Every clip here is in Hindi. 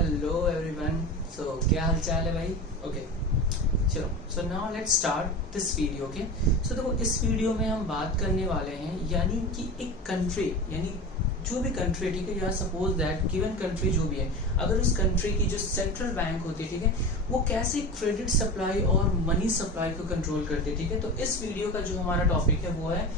Hello everyone. सो क्या हाल चाल है भाई? ओके चलो, so now let's start this video. Okay so देखो, इस वीडियो में हम बात करने वाले हैं यानी कि एक कंट्री, यानी जो भी कंट्री, ठीक है, या सपोज दैट गिवन कंट्री जो भी है, अगर उस कंट्री की जो सेंट्रल बैंक होती है, ठीक है, वो कैसे क्रेडिट सप्लाई और मनी सप्लाई को कंट्रोल करती है। ठीक है, तो इस वीडियो का जो हमारा टॉपिक है वो है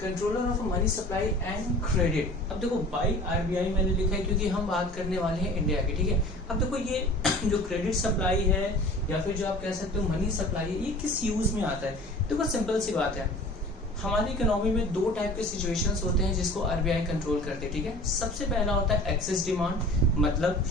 controller of money supply and credit. अब देखो बाई आरबीआई मैंने लिखा है क्योंकि हम बात करने वाले हैं इंडिया की। ठीक है, अब देखो ये जो क्रेडिट सप्लाई है या फिर जो आप कह सकते हो मनी सप्लाई है, ये किस यूज में आता है? देखो सिंपल सी बात है, हमारी इकोनॉमी में दो टाइप के सिचुएशंस होते हैं जिसको आरबीआई कंट्रोल करते हैं। ठीक है, सबसे पहला होता है एक्सेस डिमांड, मतलब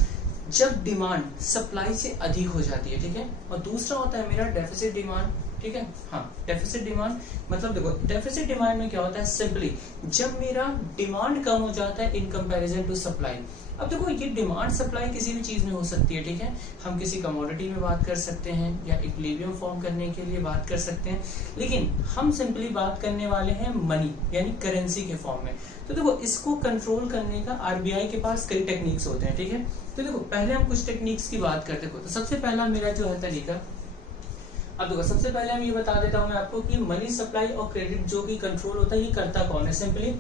जब डिमांड सप्लाई से अधिक हो जाती है। ठीक है, और दूसरा होता है मेरा डेफिसिट डिमांड। ठीक है, हाँ, डेफिसिट डिमांड मतलब देखो डेफिसिट डिमांड में क्या होता है, सिंपली जब मेरा डिमांड कम हो जाता है इन कंपैरिजन टू सप्लाई। अब देखो ये डिमांड सप्लाई किसी भी चीज में हो सकती है। ठीक है, हम किसी कमोडिटी में बात कर सकते हैं या इक्विलिब्रियम फॉर्म करने के लिए बात कर सकते हैं, लेकिन हम सिंपली बात करने वाले हैं मनी यानी करेंसी के फॉर्म में। तो देखो इसको कंट्रोल करने का आरबीआई के पास कई टेक्निक्स होते हैं। ठीक है, तो देखो पहले हम कुछ टेक्निक्स की बात करते हैं। तो सबसे पहला मेरा जो है तरीका, अब देखो सबसे पहले हम ये बता देता हूं मैं आपको कि मनी सप्लाई और क्रेडिट जो भी कंट्रोल होता है ये करता कौन है। Simply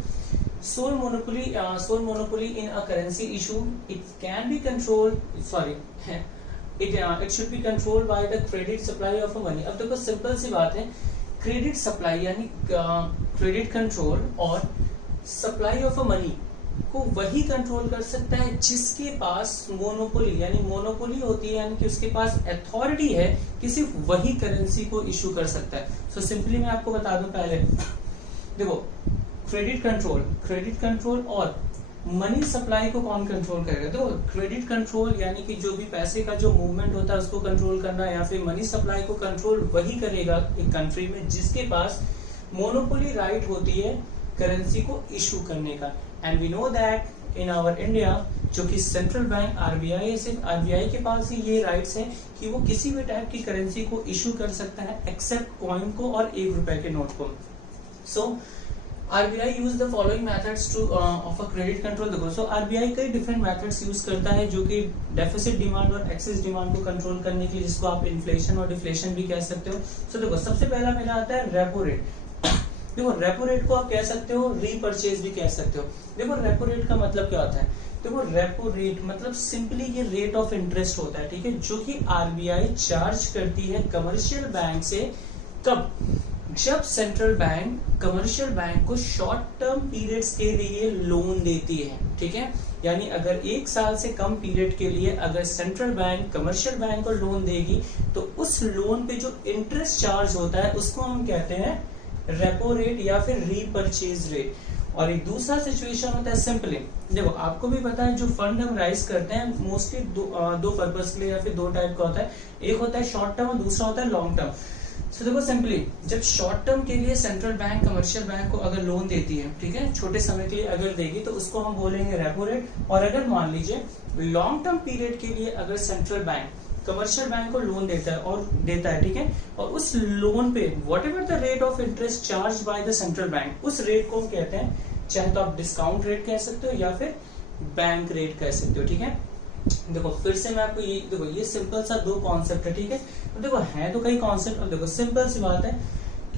sole monopoly in a currency issue, it can be controlled, it should be controlled by the credit supply of money। अब देखो सिंपल सी बात है, क्रेडिट सप्लाई यानी क्रेडिट कंट्रोल और सप्लाई ऑफ मनी को वही कंट्रोल कर सकता है जिसके पास मोनोपोली, यानी मोनोपोली होती है, यानी कि उसके पास अथॉरिटी है कि सिर्फ वही करेंसी को इशू कर सकता है। सो सिंपली मैं आपको बता दूं, पहले देखो क्रेडिट कंट्रोल और मनी सप्लाई को कौन कंट्रोल करेगा? तो क्रेडिट कंट्रोल यानी कि जो भी पैसे का जो मूवमेंट होता है उसको कंट्रोल करना, या फिर मनी सप्लाई को कंट्रोल वही करेगा एक कंट्री में जिसके पास मोनोपोली राइट होती है करेंसी को इशू करने का। And we know that in our India जो कि सेंट्रल बैंक आरबीआई, सिर्फ आरबीआई के पास ही ये राइट्स हैं कि वो किसी भी टाइप की करेंसी को इशू कर सकता है एक्सेप्ट कॉइन को और ₹1 के नोट को। So RBI use the following methods two of a credit control. देखो सो आरबीआई कई डिफरेंट मेथड्स यूज करता है जो कि डेफिसिट डिमांड और एक्सेस डिमांड को कंट्रोल करने के लिए, जिसको आप इन्फ्लेशन और डिफ्लेशन भी कह सकते हो। सो देखो सबसे पहला मेरा आता है रेपो रेट। देखो रेपो रेट को आप कह सकते हो रीपरचेज भी कह सकते हो। देखो रेपो रेट का मतलब क्या होता है? देखो रेपो रेट मतलब सिंपली ये रेट ऑफ इंटरेस्ट होता है, ठीक है, जो कि आरबीआई चार्ज करती है कमर्शियल बैंक से। कब? जब सेंट्रल बैंक कमर्शियल बैंक को शॉर्ट टर्म पीरियड्स के लिए लोन देती है। ठीक है, यानी अगर 1 साल से कम पीरियड के लिए अगर सेंट्रल बैंक कमर्शियल बैंक को लोन देगी तो उस लोन पे जो इंटरेस्ट चार्ज होता है उसको हम कहते हैं रेपो रेट या फिर रीपरचेज रेट। और एक दूसरा सिचुएशन होता है सिंपली, देखो आपको भी पता है जो फंड हम राइज करते हैं मोस्टली दो पर्पस के लिए या फिर दो टाइप का होता है, एक होता है शॉर्ट टर्म और दूसरा होता है लॉन्ग टर्म। सो देखो सिंपली जब शॉर्ट टर्म के लिए सेंट्रल बैंक कमर्शियल बैंक को अगर लोन देती है, ठीक है, छोटे समय के लिए अगर देगी तो उसको हम बोलेंगे रेपो रेट। और अगर मान लीजिए लॉन्ग टर्म पीरियड के लिए अगर सेंट्रल बैंक कमर्शियल बैंक को लोन देता है, ठीक है, और उस लोन पे what ever the rate of interest charge by the central bank, उस रेट को हम कहते हैं, चाहे तो आप डिस्काउंट रेट कह सकते हो या फिर बैंक रेट कह सकते हो। ठीक है, देखो फिर से मैं आपको देखो ये सिंपल सा दो कॉन्सेप्ट है। ठीक है, तो देखो है तो कई कॉन्सेप्ट। अब देखो सिंपल सी बात है,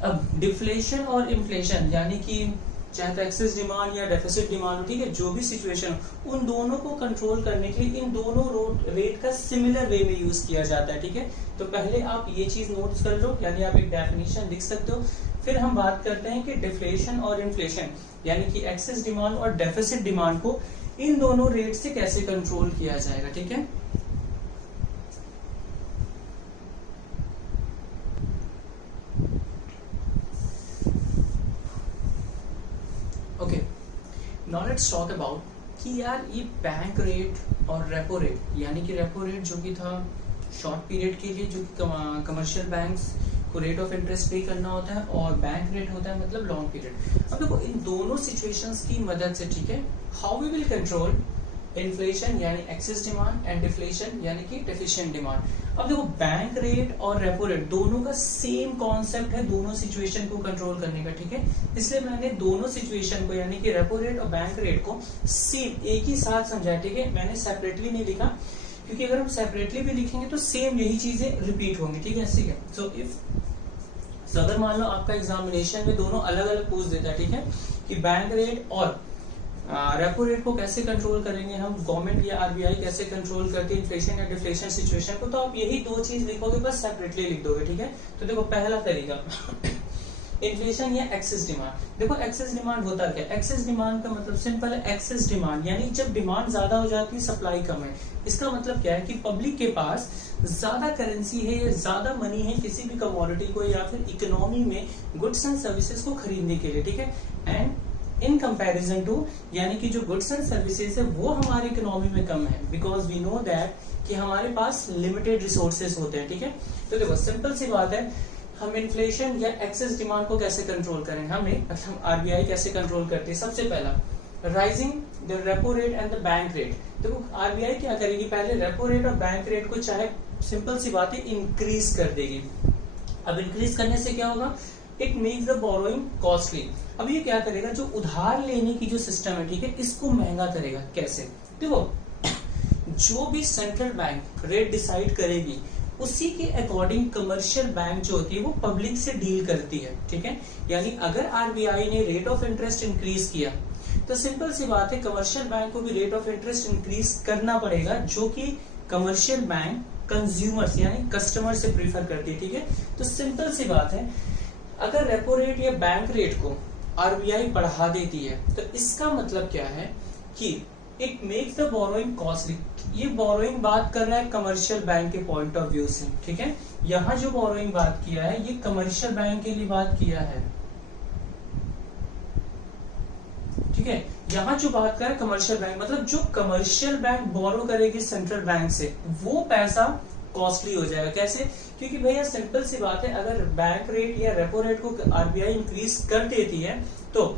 अब डिफ्लेशन और इन्फ्लेशन यानी कि चाहे तो एक्सेस डिमांड या डेफिसिट डिमांड हो, ठीक है, जो भी सिचुएशन हो, उन दोनों को कंट्रोल करने के लिए इन दोनों रेट का सिमिलर वे में यूज किया जाता है। ठीक है, तो पहले आप ये चीज नोट कर लो, यानी आप एक डेफिनेशन लिख सकते हो। फिर हम बात करते हैं कि डिफ्लेशन और इन्फ्लेशन यानी कि एक्सेस डिमांड और डेफिसिट डिमांड को इन दोनों रेट से कैसे कंट्रोल किया जाएगा। ठीक है, okay now let's talk about कि यार ये बैंक रेट और रेपो रेट, यानी कि रेपो रेट जो कि था शॉर्ट पीरियड के लिए जो कि कमर्शियल बैंक्स को रेट ऑफ इंटरेस्ट पे करना होता है, और बैंक रेट होता है मतलब लॉन्ग पीरियड। अब देखो इन दोनों सिचुएशंस की मदद से, ठीक है, how we will control inflation यानी एक्सेस डिमांड एंड डिफ्लेशन यानी कि डेफिशिएंट डिमांड। अब देखो बैंक रेट और रेपो रेट दोनों का सेम कॉन्सेप्ट है दोनों सिचुएशन को कंट्रोल करने का। ठीक है, इसलिए मैंने दोनों सिचुएशन को यानी कि रेपो रेट और बैंक रेट को सेम एक ही साथ समझाया। ठीक है, मैंने सेपरेटली नहीं लिखा क्योंकि अगर हम सेपरेटली भी लिखेंगे तो सेम यही चीजें रिपीट होंगी, ठीक है। ठीक है, सो अगर मान लो आपका एग्जामिनेशन में दोनों अलग अलग पूछ देता है, ठीक है, कि बैंक रेट और रेपो रेट को कैसे कंट्रोल करेंगे हम, गवर्नमेंट या आरबीआई कैसे कंट्रोल करती है इन्फ्लेशन या डिफ्लेशन सिचुएशन को, तो आप यही दो चीज लिखोगे, बस सेपरेटली लिख दोगे, ठीक है। तो देखो पहला तरीका इन्फ्लेशन या एक्सेस डिमांड। देखो एक्सेस डिमांड होता क्या, एक्सेस डिमांड का मतलब सिंपल है, एक्सेस डिमांड यानी जब डिमांड ज्यादा हो जाती है सप्लाई कम है। इसका मतलब क्या है कि पब्लिक के पास ज्यादा करेंसी है या ज्यादा मनी है किसी भी कमोडिटी को या फिर इकोनॉमी में गुड्स एंड सर्विसेज को खरीदने के लिए, ठीक है। एंड इन कंपैरिजन टू, यानी कि जो गुड्स एंड सर्विसेज है वो हमारी इकोनॉमी में कम है, बिकॉज वी नो दैट कि हमारे पास लिमिटेड रिसोर्सेज होते हैं, ठीक है। तो देखो सिंपल सी बात है, हम इन्फ्लेशन या एक्सेस डिमांड को कैसे कंट्रोल करें, हमें हम आरबीआई कैसे कंट्रोल करती है। सबसे पहला rising the repo rate and the bank rate. देखो आरबीआई क्या करेगी, पहले रेपो रेट और बैंक रेट को चाहे सिंपल सी बात है इंक्रीज कर देगी। अब इंक्रीज करने से क्या होगा, it makes the borrowing costly. अब ये क्या करेगा, जो उधार लेने की जो सिस्टम है, ठीक है, इसको महंगा करेगा। कैसे, देखो जो भी सेंट्रल बैंक रेट डिसाइड करेगी उसी के अकॉर्डिंग कमर्शियल बैंक जो होती है वो पब्लिक से डील करती है, ठीक है। यानी अगर आरबीआई ने रेट ऑफ इंटरेस्ट इंक्रीज किया तो सिंपल सी बात है कमर्शियल बैंक को भी रेट ऑफ इंटरेस्ट इंक्रीज करना पड़ेगा, जो कि कमर्शियल बैंक कंज्यूमर्स यानी कस्टमर से प्रीफर करती है, ठीक है। तो सिंपल सी बात है, अगर रेपो रेट या बैंक रेट को आरबीआई बढ़ा देती है तो इसका मतलब क्या है कि it makes the borrowing costly. ये बोरोइंग बात कर रहा है कमर्शियल बैंक के पॉइंट ऑफ व्यू से, ठीक है। यहाँ जो बोरोइंग बात किया है ये कमर्शियल बैंक के लिए बात किया है, ठीक है। यहाँ जो बात कर रहा है कमर्शियल बैंक, मतलब जो कमर्शियल बैंक बोरो करेगी सेंट्रल बैंक से वो पैसा कॉस्टली हो जाएगा। कैसे, क्योंकि भैया सिंपल सी बात है, अगर बैंक रेट या रेपो रेट को आरबीआई इंक्रीज कर देती है तो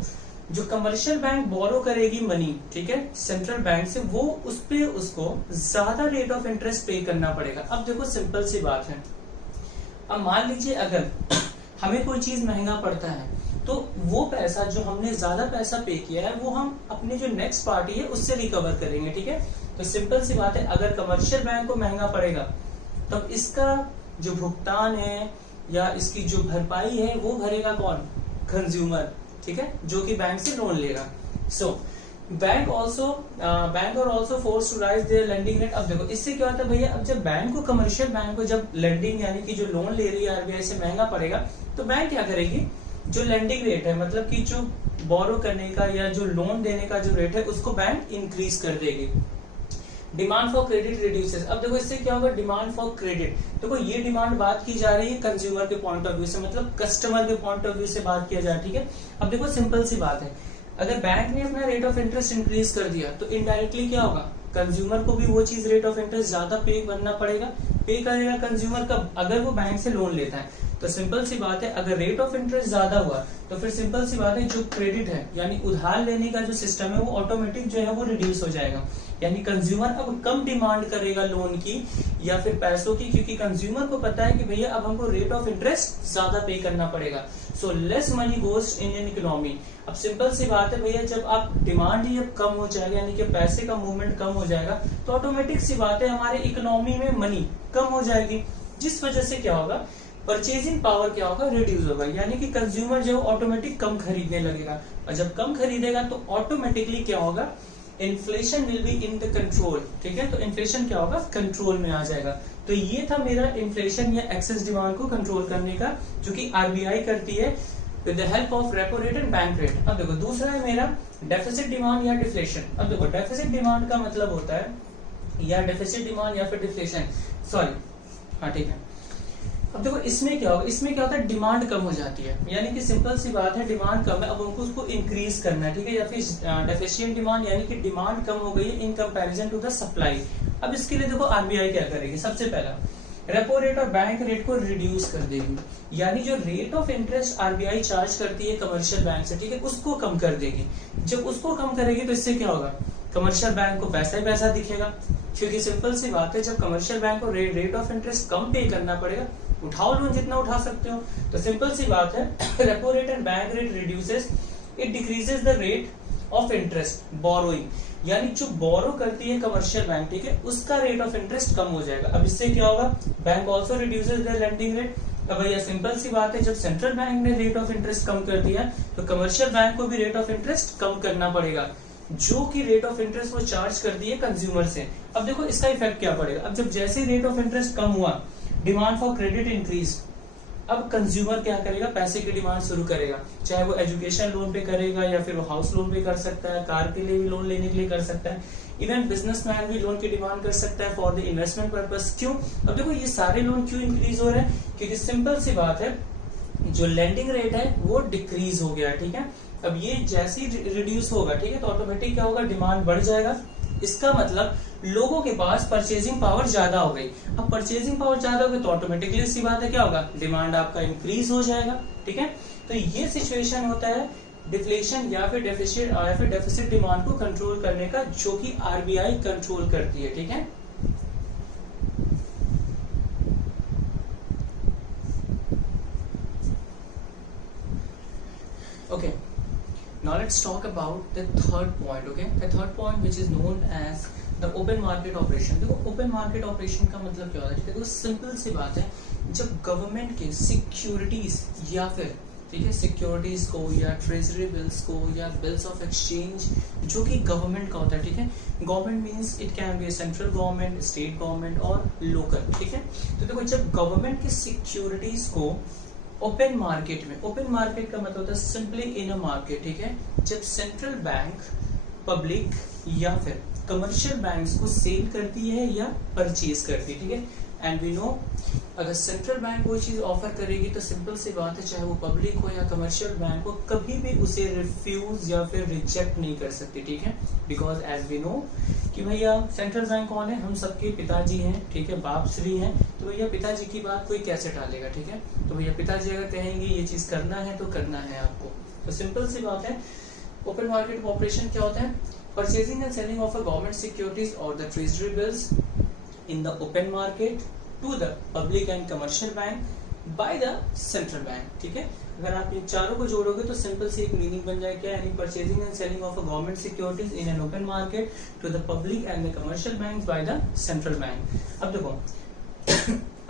जो कमर्शियल बैंक बोरो करेगी मनी, ठीक है, सेंट्रल बैंक से, वो उस पे उसको ज्यादा रेट ऑफ इंटरेस्ट पे करना पड़ेगा। अब देखो सिंपल सी बात है, अब मान लीजिए अगर हमें कोई चीज महंगा पड़ता है तो वो पैसा जो हमने ज्यादा पैसा पे किया है वो हम अपने जो नेक्स्ट पार्टी है उससे रिकवर करेंगे, ठीक है। तो सिंपल सी बात है, अगर कमर्शियल बैंक को महंगा पड़ेगा तब इसका जो भुगतान है या इसकी जो भरपाई है वो भरेगा कौन, कंज्यूमर, ठीक है, जो कि बैंक से लोन लेगा। सो बैंक और also force to raise their lending rate. अब देखो इससे क्या होता है भैया, अब जब बैंक को कमर्शियल बैंक को जब लेंडिंग यानी कि जो लोन ले रही है आरबीआई से महंगा पड़ेगा तो बैंक क्या करेगी, जो लेंडिंग रेट है मतलब कि जो बोरो करने का या जो लोन देने का जो रेट है उसको बैंक इंक्रीज कर देगी। Demand for credit reduces. अब देखो इससे क्या होगा, डिमांड फॉर क्रेडिट, देखो ये डिमांड बात की जा रही है कंज्यूमर के पॉइंट ऑफ व्यू से, मतलब कस्टमर के पॉइंट ऑफ व्यू से बात किया जा रहा है, ठीक है। अब देखो सिंपल सी बात है, अगर बैंक ने अपना रेट ऑफ इंटरेस्ट इंक्रीज कर दिया तो इनडायरेक्टली क्या होगा, कंज्यूमर को भी वो चीज रेट ऑफ इंटरेस्ट ज्यादा पे करना पड़ेगा। पे करेगा कंज्यूमर कब, अगर वो बैंक से लोन लेता है। तो सिंपल सी बात है, अगर रेट ऑफ इंटरेस्ट ज्यादा हुआ तो फिर सिंपल सी बात है जो क्रेडिट है यानी उधार लेने का जो सिस्टम है वो ऑटोमेटिक जो है वो रिड्यूस हो जाएगा। यानी कंज्यूमर अब कम डिमांड करेगा लोन की या फिर पैसों की, क्योंकि कंज्यूमर को पता है कि भैया अब हमको रेट ऑफ इंटरेस्ट ज्यादा पे करना पड़ेगा। So less money goes in an economy. अब सिंपल सी बात है भैया, जब आप डिमांड ही अब कम हो जाएगा यानी कि पैसे का मूवमेंट कम हो जाएगा तो ऑटोमेटिक सी बात है हमारे इकोनॉमी में मनी कम हो जाएगी, जिस वजह से क्या होगा, परचेजिंग पावर क्या होगा, रिड्यूस होगा। यानी कि कंज्यूमर जो ऑटोमेटिक कम खरीदने लगेगा, और जब कम खरीदेगा तो ऑटोमेटिकली क्या होगा, inflation will be in the control, ठीक है। तो इन्फ्लेशन क्या होगा, कंट्रोल में आ जाएगा। तो ये था मेरा इन्फ्लेशन या एक्सेस डिमांड को कंट्रोल करने का, जो कि आरबीआई करती है with the help of repo rate and bank rate. अब देखो दूसरा है मेरा डेफिसिट डिमांड या डिफ्लेशन। अब देखो डेफिसिट डिमांड का मतलब होता है या डेफिसिट डिमांड या फिर डिफ्लेशन, सॉरी, हाँ ठीक है। अब देखो इसमें क्या होगा, इसमें क्या होता है, डिमांड कम हो जाती है, यानी कि सिंपल सी बात है डिमांड कम है, अब उनको उसको इंक्रीज करना है, ठीक है। या फिर डेफिशिएंट डिमांड यानी कि डिमांड कम हो गई है in comparison to the supply. अब इसके लिए देखो आरबीआई क्या करेगी, सबसे पहला रेपो रेट और बैंक रेट को रिड्यूस कर देगी, यानी जो rate of interest RBI charge करती है कमर्शियल बैंक से, ठीक है, उसको कम कर देगी। जब उसको कम करेगी तो इससे क्या होगा, कमर्शियल बैंक को पैसा ही पैसा दिखेगा, क्योंकि सिंपल सी बात है जब कमर्शियल बैंक को रेट ऑफ इंटरेस्ट कम पे करना पड़ेगा, उठाओ लोन जितना उठा सकते हो। तो सिंपल सी बात है repo rate and bank rate reduces, it decreases the rate of interest borrowing, यानी जो बोरो करती है कमर्शियल बैंक, ठीक है, उसका रेट ऑफ इंटरेस्ट कम हो जाएगा। अब इससे क्या होगा, bank also reduces their lending rate. अब भैया सिंपल सी बात है, जब सेंट्रल बैंक ने रेट ऑफ इंटरेस्ट कम कर दिया तो कमर्शियल बैंक को भी रेट ऑफ इंटरेस्ट कम करना पड़ेगा, जो कि रेट ऑफ इंटरेस्ट वो चार्ज कर दिए कंज्यूमर से। अब देखो इसका इफेक्ट क्या पड़ेगा, अब जब जैसे रेट ऑफ इंटरेस्ट कम हुआ, डिमांड फॉर क्रेडिट इंक्रीज, अब कंज्यूमर क्या करेगा, पैसे की डिमांड शुरू करेगा, चाहे वो एजुकेशन लोन पे करेगा या फिर वो हाउस लोन पे कर सकता है, कार के लिए भी लोन लेने के लिए कर सकता है, इवन बिजनेसमैन भी लोन की डिमांड कर सकता है फॉर द इन्वेस्टमेंट पर्पस। क्यों, अब देखो ये सारे लोन क्यों इंक्रीज हो रहे हैं, क्योंकि सिंपल सी बात है, जो लेंडिंग रेट है वो डिक्रीज हो गया, ठीक है। अब ये जैसे ही रिड्यूस होगा, ठीक है, तो ऑटोमेटिक क्या होगा, डिमांड बढ़ जाएगा। इसका मतलब लोगों के पास परचेजिंग पावर ज्यादा हो गई। अब परचेजिंग पावर ज्यादा हो गई तो ऑटोमेटिकली सी बात है क्या होगा, डिमांड आपका इंक्रीज हो जाएगा, ठीक है। तो ये सिचुएशन होता है डिफ्लेशन या फिर डेफिसिट डिमांड को कंट्रोल करने का, जो कि आरबीआई कंट्रोल करती है, ठीक है। Okay, now let's talk about the third point. Okay, the third point which is known as the open market operation. देखो open market operation का मतलब क्या होता है, देखो सिंपल सी बात है, जब गवर्नमेंट के सिक्योरिटीज या फिर, ठीक है, सिक्योरिटीज को या ट्रेजरी बिल्स को या बिल्स ऑफ एक्सचेंज जो कि गवर्नमेंट का होता है, ठीक है, government means it can be central government, state government और लोकल, ठीक है। तो देखो जब गवर्नमेंट की सिक्योरिटीज को ओपन मार्केट में, ओपन मार्केट का मतलब होता है सिंपली इन अ मार्केट, ठीक है, जब सेंट्रल बैंक पब्लिक या फिर कमर्शियल बैंक्स को सेल करती है या परचेज करती है, ठीक है। एंड वी नो अगर सेंट्रल बैंक कोई चीज ऑफर करेगी तो सिंपल सी बात है, चाहे वो पब्लिक हो या कमर्शियल बैंक हो, कभी भी उसे रिफ्यूज या फिर रिजेक्ट नहीं कर सकती, ठीक है। बिकॉज एज वी नो कि भैया सेंट्रल बैंक कौन है, हम सबके पिताजी हैं, ठीक है, बाप श्री हैं, तो भैया पिताजी की बात कोई कैसे टालेगा, ठीक है। तो भैया पिताजी अगर कहेंगे ये चीज करना है तो करना है आपको। तो सिंपल सी बात है, ओपन मार्केट ऑपरेशन क्या होता है, purchasing and selling of a government securities और the treasury bills in the open market to the public and commercial bank by the central bank, ठीक है। अगर आप इन चारों को जोड़ोगे तो सिंपल से एक मीनिंग बन जाए क्या, यानी purchasing and selling of a government securities in an open market to the public and the commercial banks by the central bank. अब देखो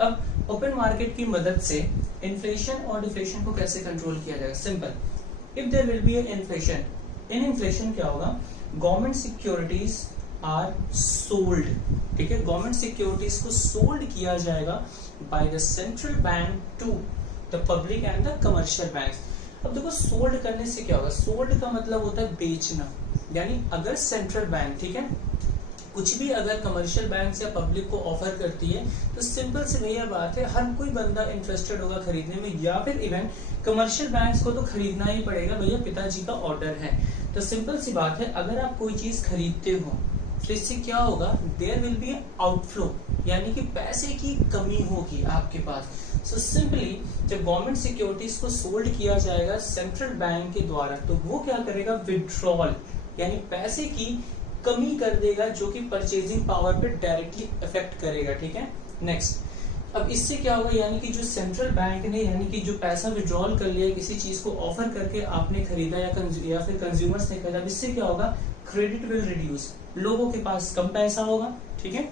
अब ओपन मार्केट की मदद से इन्फ्लेशन और डिफ्लेशन को कैसे कंट्रोल किया जाएगा, simple, if there will be inflation, in inflation क्या होगा, गवर्नमेंट सिक्योरिटीज आर सोल्ड, ठीक है, गवर्नमेंट सिक्योरिटीज को सोल्ड किया जाएगा by the central bank to the public and the commercial banks. अब देखो सोल्ड करने से क्या होगा, सोल्ड का मतलब होता है बेचना, यानी अगर सेंट्रल बैंक, ठीक है, कुछ भी अगर कमर्शियल बैंक या पब्लिक को ऑफर करती है तो सिंपल से भैया बात है, हर कोई बंदा इंटरेस्टेड होगा खरीदने में, या फिर इवन कमर्शियल बैंक्स को तो खरीदना ही पड़ेगा, भैया पिताजी का ऑर्डर है। तो सिंपल सी बात है, अगर आप कोई चीज खरीदते हो तो इससे क्या होगा, देयर विल बी आउटफ्लो, यानी कि पैसे की कमी होगी आपके पास। सो सिंपली जब गवर्नमेंट सिक्योरिटीज को सोल्ड किया जाएगा सेंट्रल बैंक के द्वारा, तो वो क्या करेगा, विड्रॉल, यानी पैसे की कमी कर देगा, जो कि परचेजिंग पावर पे डायरेक्टली इफेक्ट करेगा, ठीक है। नेक्स्ट, अब इससे क्या होगा, यानी कि जो सेंट्रल बैंक ने, यानी कि जो पैसा विड्रॉल कर लिया किसी चीज को ऑफर करके आपने खरीदा या फिर कंज्यूमर्स ने खरीदा, इससे क्या होगा, क्रेडिट विल रिड्यूस, लोगों के पास कम पैसा होगा, ठीक है,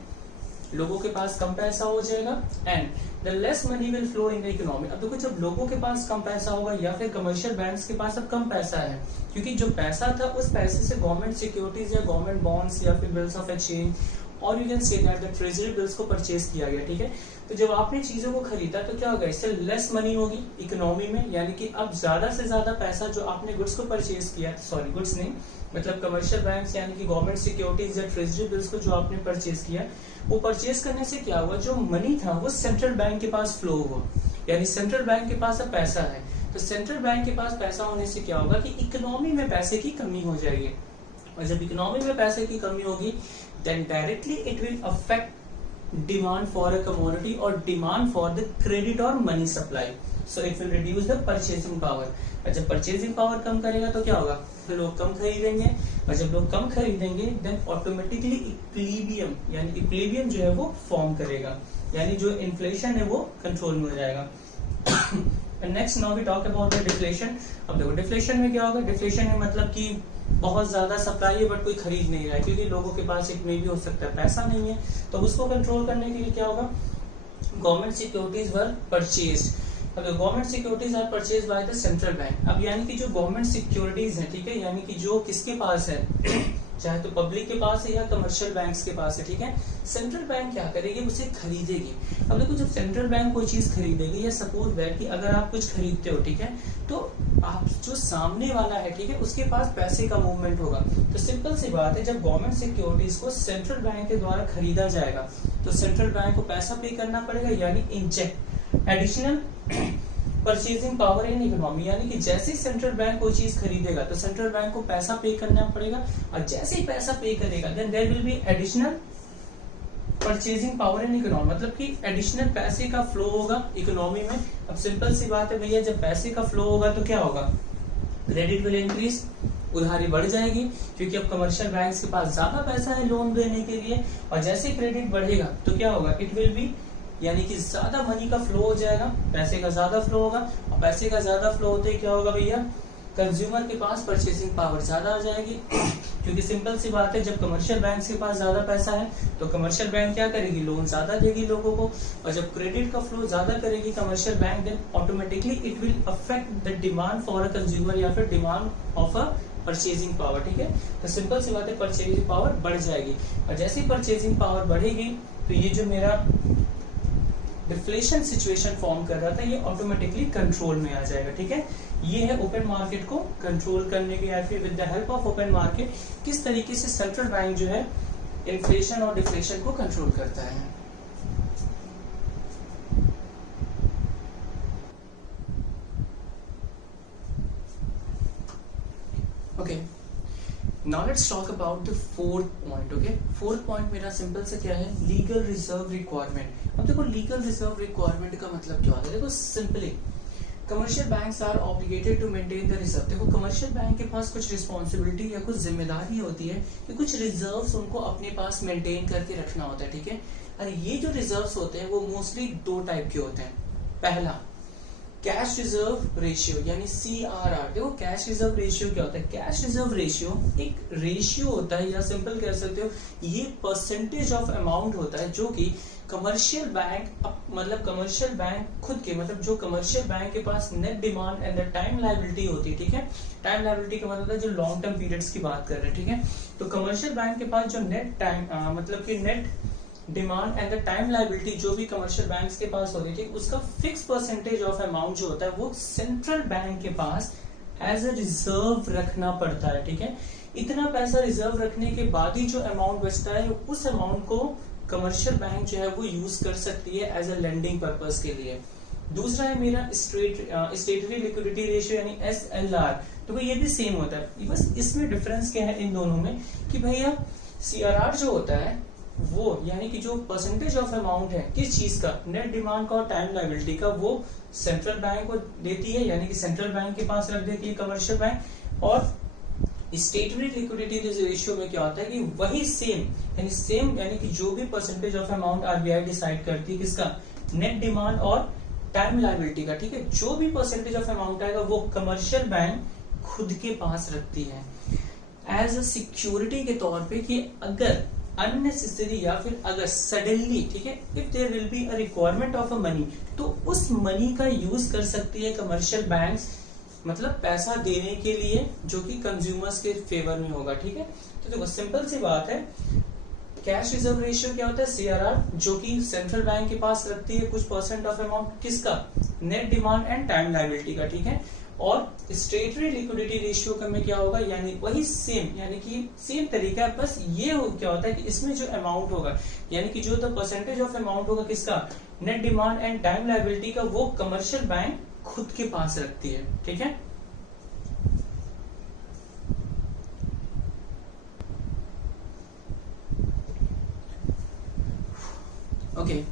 लोगों के पास कम पैसा हो जाएगा and the less money will flow in the economy. अब देखो जब लोगों के पास कम पैसा होगा या फिर कमर्शियल बैंक्स के पास अब कम पैसा है, क्योंकि जो पैसा था उस पैसे से गवर्नमेंट सिक्योरिटीज या गवर्नमेंट बॉन्ड्स या फिर बिल्स ऑफ एक्सचेंज और you can say that the treasury bills को परचेज किया गया, ठीक है। तो जब आपने चीजों को खरीदा तो क्या होगा, इससे लेस मनी होगी इकोनॉमी में, यानी कि अब ज्यादा से ज्यादा पैसा जो आपने गुड्स को परचेज किया, सॉरी गुड्स नहीं मतलब कमर्शियल बैंक्स यानी कि गवर्नमेंट सिक्योरिटीज या ट्रेजरी बिल्स को जो आपने परचेज किया, वो परचेज करने से क्या हुआ, जो मनी था वो सेंट्रल बैंक के पास फ्लो हुआ, यानी सेंट्रल बैंक के पास अब पैसा है। तो सेंट्रल बैंक के पास पैसा होने से क्या होगा कि इकोनॉमी में पैसे की कमी हो जाएगी, और जब इकोनॉमी में पैसे की कमी होगी then directly it will affect demand for a commodity और डिमांड फॉर द क्रेडिट और money supply, so it will reduce the purchasing power. और जब परचेजिंग पावर कम करेगा तो क्या होगा, लोग कम खरीदेंगे, और जब लोग कम खरीदेंगे देन ऑटोमेटिकली इक्विलिब्रियम यानी इक्विलिब्रियम जो है वो फॉर्म करेगा, यानी जो इन्फ्लेशन है वो कंट्रोल में हो जाएगा। Next now we talk about the deflation. अब देखो डिफ्लेशन में क्या होगा, डिफ्लेशन में मतलब कि बहुत ज्यादा सप्लाई है बट कोई खरीद नहीं रहा है, क्योंकि लोगों के पास एक में भी हो सकता है पैसा नहीं है। तो उसको कंट्रोल करने के लिए क्या होगा, गवर्नमेंट सिक्योरिटीज वर परचेज्ड। अब government securities are purchase by the central bank. अब यानी कि जो गवर्नमेंट सिक्योरिटीज है, ठीक है, यानी कि जो किसके पास है, चाहे तो पब्लिक के पास है या कमर्शियल बैंक्स के पास है, ठीक है, सेंट्रल बैंक क्या करेगी, उसे खरीदेगी। अब देखो जब सेंट्रल बैंक कोई चीज खरीदेगी, या सपोज दैट कि अगर आप कुछ खरीदते हो, ठीक है, तो आप जो सामने वाला है, ठीक है, उसके पास पैसे का मूवमेंट होगा। तो सिंपल सी बात है, जब गवर्नमेंट सिक्योरिटीज को सेंट्रल बैंक के द्वारा खरीदा जाएगा तो सेंट्रल बैंक को पैसा पे करना पड़ेगा, यानी inject additional purchasing power in economy. यानी कि जैसे ही सेंट्रल बैंक कोई चीज खरीदेगा तो सेंट्रल बैंक को पैसा पे करना पड़ेगा, और जैसे ही पैसा पे करेगा then there will be additional purchasing power in economy, मतलब कि एडिशनल पैसे का फ्लो होगा इकोनॉमी में। अब सिंपल सी बात है भैया, जब पैसे का फ्लो होगा तो क्या होगा, क्रेडिट विल इंक्रीज, उधारी बढ़ जाएगी, क्योंकि अब कमर्शियल बैंक्स के पास ज्यादा पैसा है लोन देने के लिए। और जैसे क्रेडिट बढ़ेगा तो क्या होगा, इट विल बी, यानी कि ज्यादा मनी का फ्लो हो जाएगा, पैसे का ज्यादा फ्लो होगा। और पैसे का ज्यादा फ्लो होते ही क्या होगा भैया, कंज्यूमर के पास परचेसिंग पावर ज्यादा आ जाएगी, क्योंकि सिंपल सी बात है, जब कमर्शियल बैंक के पास ज्यादा पैसा है तो कमर्शियल बैंक क्या करेगी, लोन ज्यादा देगी लोगों को। और जब क्रेडिट का फ्लो ज्यादा करेगी commercial bank, then automatically it will affect the demand for a consumer, या फिर demand of a purchasing power, ठीक है। तो सिंपल सी बात है, परचेजिंग पावर बढ़ जाएगी। और जैसे ही परचेजिंग पावर बढ़ेगी तो ये जो मेरा डिफ्लेशन सिचुएशन फॉर्म कर रहा था ये ऑटोमेटिकली कंट्रोल में आ जाएगा, ठीक है। ये है ओपन मार्केट को कंट्रोल करने की, या फिर with the help of open market किस तरीके से सेंट्रल बैंक जो है इन्फ्लेशन और डिफ्लेशन को कंट्रोल करता है। Okay, now let's talk about the fourth point. Okay, fourth point मेरा सिंपल से क्या है, लीगल रिजर्व रिक्वायरमेंट। अब देखो लीगल रिजर्व रिक्वायरमेंट का मतलब क्या होता है, देखो simply commercial banks are obligated to maintain the reserve. देखो कमर्शियल बैंक के पास कुछ रिस्पॉन्सिबिलिटी या कुछ जिम्मेदारी होती है कि कुछ रिजर्व्स उनको अपने पास मेंटेन करके रखना होता है, ठीक है। और ये जो रिजर्व्स होते हैं वो मोस्टली दो टाइप के होते हैं। पहला कैश रिजर्व रेशियो, यानी CRR। देखो कैश रिजर्व रेशियो क्या होता है, कैश रिजर्व रेशियो एक रेशियो होता है, या सिंपल कह सकते हो ये परसेंटेज ऑफ अमाउंट होता है जो कि कमर्शियल बैंक, मतलब कमर्शियल बैंक खुद के, मतलब जो कमर्शियल बैंक के पास net demand and the time liability होती है, ठीक है। टाइम लायबिलिटी का मतलब है जो लॉन्ग टर्म पीरियड्स की बात कर रहे हैं, ठीक है। तो कमर्शियल बैंक के पास जो नेट टाइम मतलब कि net demand and the time liability जो भी कमर्शियल बैंक्स के पास होती है, उसका फिक्स परसेंटेज ऑफ अमाउंट जो होता है वो सेंट्रल बैंक के पास एज अ रिजर्व रखना पड़ता है, ठीक है। इतना पैसा रिजर्व रखने के बाद ही जो अमाउंट बचता है उस अमाउंट को कमर्शियल बैंक जो है वो यूज कर सकती है एज अ लेंडिंग पर्पस के लिए। दूसरा है मेरा स्टेटरी लिक्विडिटी रेशियो यानी SLR। तो ये भी सेम होता है, बस इसमें डिफरेंस क्या है इन दोनों में कि भैया CRR जो होता है वो यानी कि जो परसेंटेज ऑफ अमाउंट है किस चीज का, नेट डिमांड का और टाइम लायबिलिटी का, वो सेंट्रल बैंक को देती है, यानी कि सेंट्रल बैंक के पास रख देती है कमर्शियल बैंक। और स्टेटरी लिक्विडिटी रेशियो में क्या होता है कि वही सेम यानी कि जो भी percentage of amount RBI decide करती है किसका, नेट डिमांड और टाइम लायबिलिटी का, ठीक है। जो भी परसेंटेज ऑफ अमाउंट आएगा वो कमर्शियल बैंक खुद के पास रखती है एज अ सिक्योरिटी के तौर पे कि अगर अननेसेसरी या फिर अगर सडनली, ठीक है, if there will be a requirement of a money, तो उस मनी का यूज कर सकती है कमर्शियल बैंक्स, मतलब पैसा देने के लिए जो कि कंज्यूमर्स के फेवर में होगा, ठीक है। तो देखो सिंपल सी बात है, कैश रिजर्व रेशियो क्या होता है CRR, जो कि सेंट्रल बैंक के पास रखती है कुछ परसेंट ऑफ अमाउंट किसका, net demand and time liability का, ठीक है। और स्टेटरी लिक्विडिटी रेशियो का में क्या होगा, यानी वही सेम, यानी कि सेम तरीका, बस ये क्या होता है कि इसमें जो अमाउंट होगा यानी कि जो द परसेंटेज ऑफ अमाउंट होगा किसका, net demand and time liability का, वो कमर्शियल बैंक खुद के पास रखती है, ठीक है। Okay,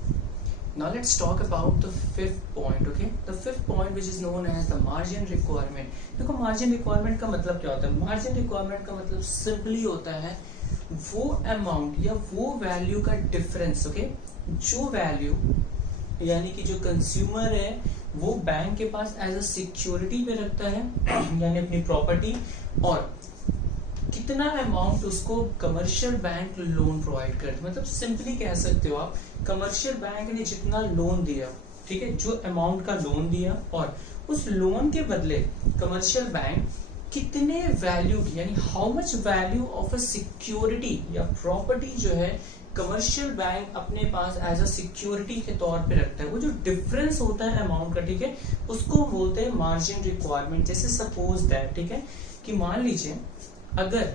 now let's talk about the fifth point. Okay, the fifth point which is known as the margin requirement. देखो margin requirement का मतलब क्या होता है, margin requirement का मतलब सिंपली होता है वो अमाउंट या वो वैल्यू का डिफरेंस, ओके, जो वैल्यू यानी कि जो कंज्यूमर है वो बैंक के पास एज अ सिक्योरिटी पे रखता है यानी अपनी प्रॉपर्टी, और कितना अमाउंट उसको कमर्शियल बैंक लोन प्रोवाइड करते, मतलब सिंपली कह सकते हो आप कमर्शियल बैंक ने जितना लोन दिया, ठीक है, जो अमाउंट का लोन दिया और उस लोन के बदले कमर्शियल बैंक कितने वैल्यू की, यानी how much value of a security या प्रॉपर्टी जो है कमर्शियल बैंक अपने पास एज अ सिक्योरिटी के तौर पे रखता है। वो जो डिफरेंस होता है अमाउंट का, ठीक है, उसको बोलते हैं मार्जिन रिक्वायरमेंट। जैसे सपोज दैट, ठीक है, कि मान लीजिए अगर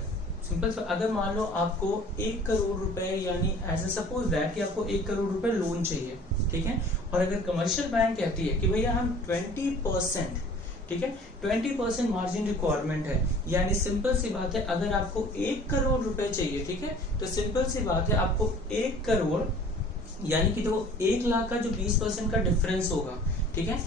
सिंपल, अगर मान लो आपको 1 करोड़ रुपए, यानी एज ए सपोज दैट कि आपको 1 करोड़ रुपए लोन चाहिए, ठीक है, और अगर कमर्शियल बैंक कहती है कि भैया हम 20%, ठीक है, 20% मार्जिन रिक्वायरमेंट है, यानी सिंपल सी बात है अगर आपको 1 करोड़ रुपए चाहिए, ठीक है, तो सिंपल सी बात है आपको 1 करोड़ यानी कि तो 1 लाख का जो 20% का डिफरेंस होगा, ठीक है,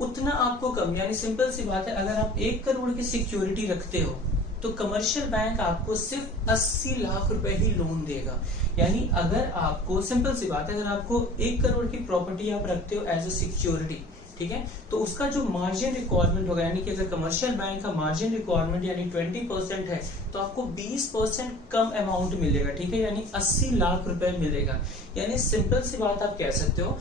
उतना आपको कम, यानी सिंपल सी बात है अगर आप 1 करोड़ की सिक्योरिटी रखते हो तो कमर्शियल बैंक आपको सिर्फ 80 लाख रुपए ही लोन देगा। यानी अगर आपको सिंपल सी बात है अगर आपको 1 करोड़ की प्रॉपर्टी आप रखते हो एज ए सिक्योरिटी, ठीक है, तो उसका जो मार्जिन रिक्वायरमेंट होगा, यानी कि अगर कमर्शियल बैंक का मार्जिन रिक्वायरमेंट यानी 20% है तो आपको 20% कम अमाउंट मिलेगा, ठीक है, यानी 80 लाख रुपए मिलेगा। यानी सिंपल सी बात आप कह सकते हो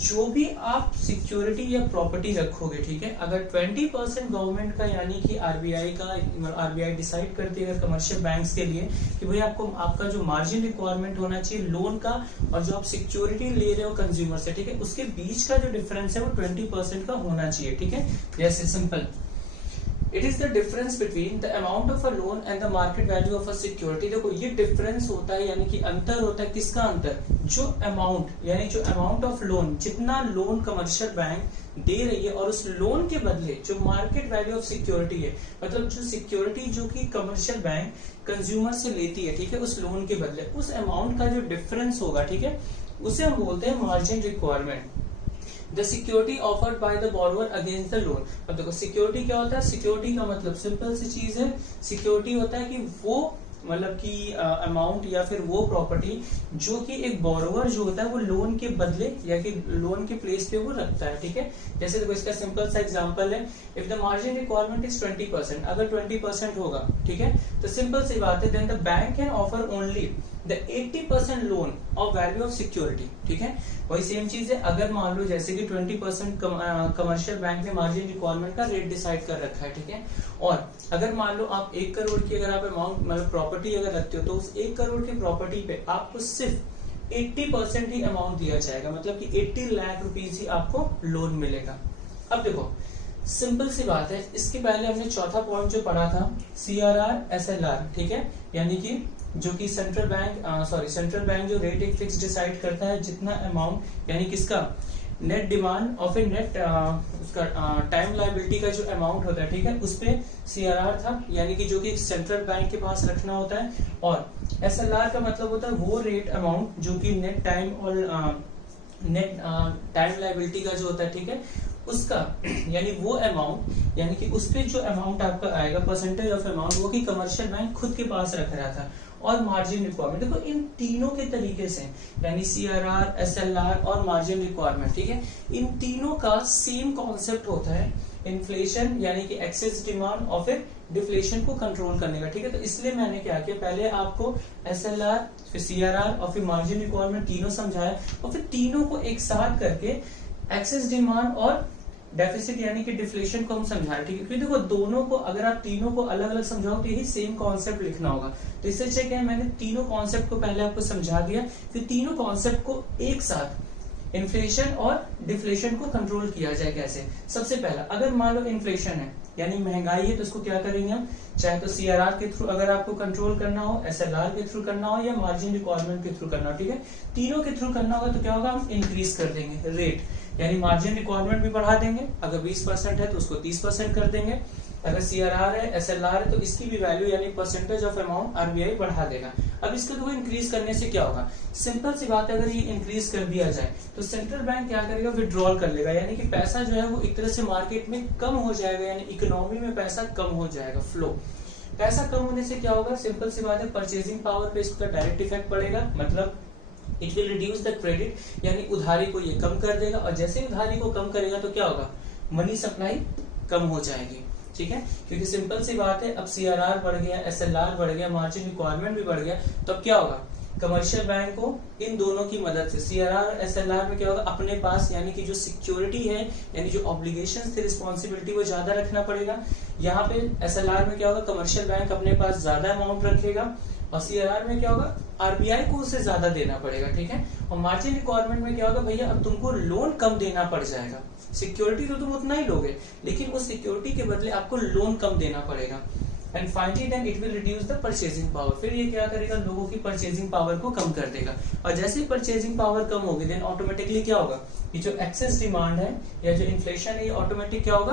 जो भी आप सिक्योरिटी या प्रॉपर्टी रखोगे, ठीक है, अगर 20% गवर्नमेंट का यानी कि आरबीआई डिसाइड करती है अगर कमर्शियल बैंक्स के लिए कि भाई आपको आपका जो मार्जिन रिक्वायरमेंट होना चाहिए लोन का और जो आप सिक्योरिटी ले रहे हो कंज्यूमर से, ठीक है, उसके बीच का जो डिफरेंस है वो 20% का होना चाहिए, ठीक है। जैसे simple it is the difference between the amount of a loan and the market value of a security. देखो ये डिफरेंस होता है, यानी कि अंतर होता है, किसका अंतर, जो अमाउंट, यानी जो अमाउंट ऑफ लोन, जितना लोन कमर्शियल बैंक दे रही है और उस लोन के बदले जो मार्केट वैल्यू ऑफ सिक्योरिटी है, मतलब जो सिक्योरिटी जो कि कमर्शियल बैंक कंज्यूमर से लेती है, ठीक है, उस लोन के बदले उस अमाउंट का जो डिफरेंस होगा, ठीक है, उसे हम बोलते हैं margin requirement. The security offered by the borrower against the loan. अब देखो सिक्योरिटी क्या होता है, सिक्योरिटी का मतलब सिंपल सी चीज है, सिक्योरिटी होता है कि वो मतलब कि अमाउंट या फिर वो प्रॉपर्टी जो कि एक बोरोवर जो होता है वो लोन के बदले या कि लोन के प्लेस पे वो रखता है, ठीक है। जैसे देखो इसका सिंपल सा एग्जांपल है, if the margin requirement is 20%, अगर 20% होगा, ठीक है, तो सिंपल सी बात है then the bank can offer only the 80% loan of value of security, ठीक है। वही सेम चीज है, अगर मान लो जैसे कि 20% कमर्शियल बैंक ने मार्जिन रिक्वायरमेंट का रेट डिसाइड कर रखा है, ठीक है, और अगर मान लो आप 1 करोड़ की अगर आप अमाउंट मतलब प्रॉपर्टी अगर रखते हो तो उस 1 करोड़ की प्रॉपर्टी पे आपको सिर्फ 80% ही अमाउंट दिया जाएगा, मतलब कि 80 लाख रुपीज ही आपको लोन मिलेगा। अब देखो सिंपल सी बात है, इसके पहले हमने चौथा पॉइंट जो पढ़ा था CRR SLR, ठीक है, यानी कि जो कि सेंट्रल बैंक जो रेट एक फिक्स डिसाइड करता है जितना अमाउंट, यानी किसका नेट डिमांड और फिर नेट उसका टाइम लायबिलिटी का जो अमाउंट होता है, ठीक है, उस पे CRR था, यानी कि जो कि सेंट्रल बैंक के पास रखना होता है, और SLR का मतलब होता है वो रेट अमाउंट जो कि नेट टाइम और नेट टाइम लायबिलिटी का जो होता है, ठीक है, उसका यानी वो अमाउंट, यानी कि उस पे जो अमाउंट आपका आएगा परसेंटेज ऑफ अमाउंट वो कि कमर्शियल बैंक खुद के पास रख रहा था, और मार्जिन रिक्वायरमेंट। देखो इन तीनों के तरीके से यानी CRR SLR और मार्जिन रिक्वायरमेंट, ठीक है, इन तीनों का सेम कॉन्सेप्ट होता है इन्फ्लेशन यानी कि एक्सेस डिमांड और फिर डिफ्लेशन को कंट्रोल करने का, ठीक है। तो इसलिए मैंने क्या किया, पहले आपको SLR फिर CRR और फिर मार्जिन रिक्वायरमेंट तीनों समझाया और फिर तीनों को एक साथ करके एक्सेस डिमांड और डेफिसिट यानी कि डिफ्लेशन को हम समझाएं, ठीक है, क्योंकि देखो दोनों को अगर आप तीनों को अलग अलग समझाओ तो यही सेम कॉन्सेप्ट लिखना होगा। तो इससे अच्छा क्या है मैंने तीनों कॉन्सेप्ट को पहले आपको समझा दिया, फिर तीनों कॉन्सेप्ट को एक साथ इन्फ्लेशन और डिफ्लेशन को कंट्रोल किया जाए कैसे। सबसे पहला अगर मान लो इन्फ्लेशन है यानी महंगाई है तो इसको क्या करेंगे हम, चाहे तो CRR के थ्रू अगर आपको कंट्रोल करना हो, SLR के थ्रू करना हो या मार्जिन रिक्वायरमेंट के थ्रू करना हो, ठीक है, तीनों के थ्रू करना होगा तो क्या होगा, हम इंक्रीज कर देंगे रेट, यानी मार्जिन रिक्वायरमेंट भी बढ़ा देंगे, अगर 20% है तो उसको 30% कर देंगे, अगर CRR है SLR है तो इसकी भी वैल्यू यानी परसेंटेज ऑफ अमाउंट RBI बढ़ा देगा। अब इसको देखो इंक्रीज करने से क्या होगा, सिंपल सी बात है, अगर ये इंक्रीज कर दिया जाए तो सेंट्रल बैंक क्या करेगा, विड्रॉल कर लेगा, यानी कि पैसा जो है वो एक तरह से मार्केट में कम हो जाएगा, यानी इकोनॉमी में पैसा कम हो जाएगा, फ्लो पैसा कम होने से क्या होगा, सिंपल सी बात है, परचेजिंग पावर पे इसका डायरेक्ट इफेक्ट पड़ेगा, मतलब it will reduce the credit, यानी उधारी को ये कम कर देगा, और जैसे ही उधारी को कम करेगा तो क्या होगा, मनी सप्लाई कम हो जाएगी। ठीक है, क्योंकि सिंपल सी बात है, अब सीआरआर बढ़ गया, एसएलआर बढ़ गया, मार्जिन रिक्वायरमेंट भी बढ़ गया, तो अब क्या होगा, कमर्शियल बैंक को इन दोनों की मदद से सीआरआर और एसएलआर में क्या होगा, अपने पास यानी कि जो सिक्योरिटी है यानी जो ऑब्लिगेशंस थे, रिस्पॉन्सिबिलिटी वो ज्यादा रखना पड़ेगा। यहाँ पे एसएलआर में क्या होगा, कमर्शियल बैंक अपने पास ज्यादा अमाउंट रखेगा, और सीआरआर में क्या होगा, आरबीआई को उससे ज्यादा देना पड़ेगा, ठीक है। और मार्जिन रिक्वायरमेंट में क्या होगा, भैया अब तुमको लोन कम देना पड़ जाएगा, सिक्योरिटी तो तुम उतना ही लोगे, लेकिन उस सिक्योरिटी के बदले आपको लोन कम देना पड़ेगा। And finally then it will reduce the purchasing power, फिर ये क्या करेगा, लोगों की परचेजिंग पावर को कम कर देगा, और जैसे ही परचेजिंग पावर कम होगी देन ऑटोमेटिकली क्या होगा, ये जो एक्सेस डिमांड है या जो इन्फ्लेशन है ये ऑटोमेटिक क्या होगा,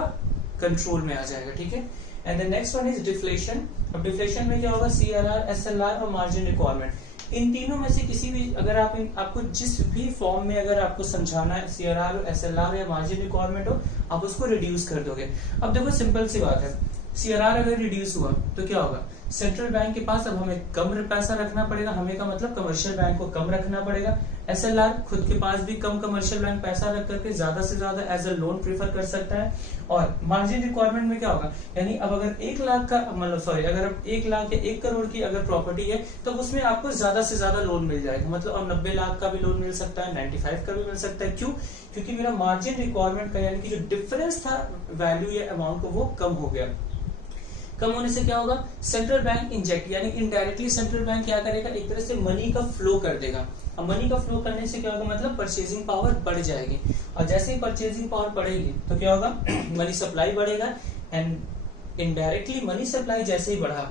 कंट्रोल में आ जाएगा, ठीक है। And the next one is deflation. अब डिफ्लेशन में क्या होगा, सीआरआर, एसएलआर और मार्जिन रिक्वायरमेंट, इन तीनों में से किसी भी अगर आपको जिस भी फॉर्म में अगर आपको समझाना है, सीआरआर, एसएलआर या मार्जिन रिक्वायरमेंट हो, आप उसको रिड्यूस कर दोगे। अब देखो सिंपल सी बात है, सीआरआर अगर रिड्यूस हुआ तो क्या होगा, सेंट्रल बैंक के पास अब हमें कम पैसा रखना पड़ेगा, हमें का मतलब कमर्शियल बैंक को कम रखना पड़ेगा। एसएलआर खुद के पास भी कम कमर्शियल बैंक पैसा रख करके ज्यादा से ज्यादा एज अ लोन प्रीफर कर सकता है। और मार्जिन रिक्वायरमेंट में क्या होगा, यानी अब अगर 1 लाख का मतलब सॉरी अगर अब 1 लाख या 1 करोड़ की अगर प्रॉपर्टी है तो उसमें आपको ज्यादा से ज्यादा लोन मिल जाएगा, मतलब अब 90 लाख का भी लोन मिल सकता है, 95 का भी मिल सकता है। क्यों, क्योंकि मेरा मार्जिन रिक्वायरमेंट का यानी कि जो डिफरेंस था वैल्यू या अमाउंट को वो कम हो गया। कम होने से क्या होगा, सेंट्रल बैंक इंजेक्ट यानी इनडायरेक्टली सेंट्रल बैंक क्या करेगा, एक तरह से मनी का फ्लो कर देगा। अब मनी का फ्लो करने से क्या होगा, मतलब परचेजिंग पावर बढ़ जाएगी, और जैसे ही परचेजिंग पावर बढ़ेगी तो क्या होगा, मनी सप्लाई बढ़ेगा, एंड इनडायरेक्टली मनी सप्लाई जैसे ही बढ़ा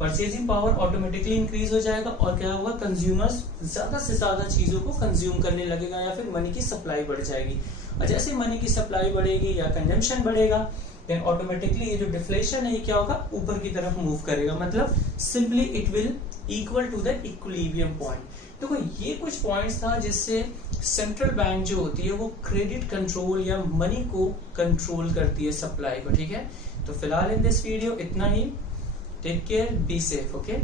परचेजिंग पावर ऑटोमेटिकली इंक्रीज हो जाएगा, और क्या होगा, कंज्यूमर्स ज्यादा से ज्यादा चीजों को कंज्यूम करने लगेगा या फिर मनी की सप्लाई बढ़ जाएगी। और जैसे मनी की सप्लाई बढ़ेगी या कंजम्पशन बढ़ेगा देन ऑटोमेटिकली ये जो डिफ्लेशन है ये क्या होगा, ऊपर की तरफ मूव करेगा, मतलब simply it will equal to the equilibrium point. देखो ये कुछ पॉइंट्स था जिससे सेंट्रल बैंक जो होती है वो क्रेडिट कंट्रोल या मनी को कंट्रोल करती है, सप्लाई को, ठीक है। तो फिलहाल इन दिस वीडियो इतना ही, take care, be safe, okay.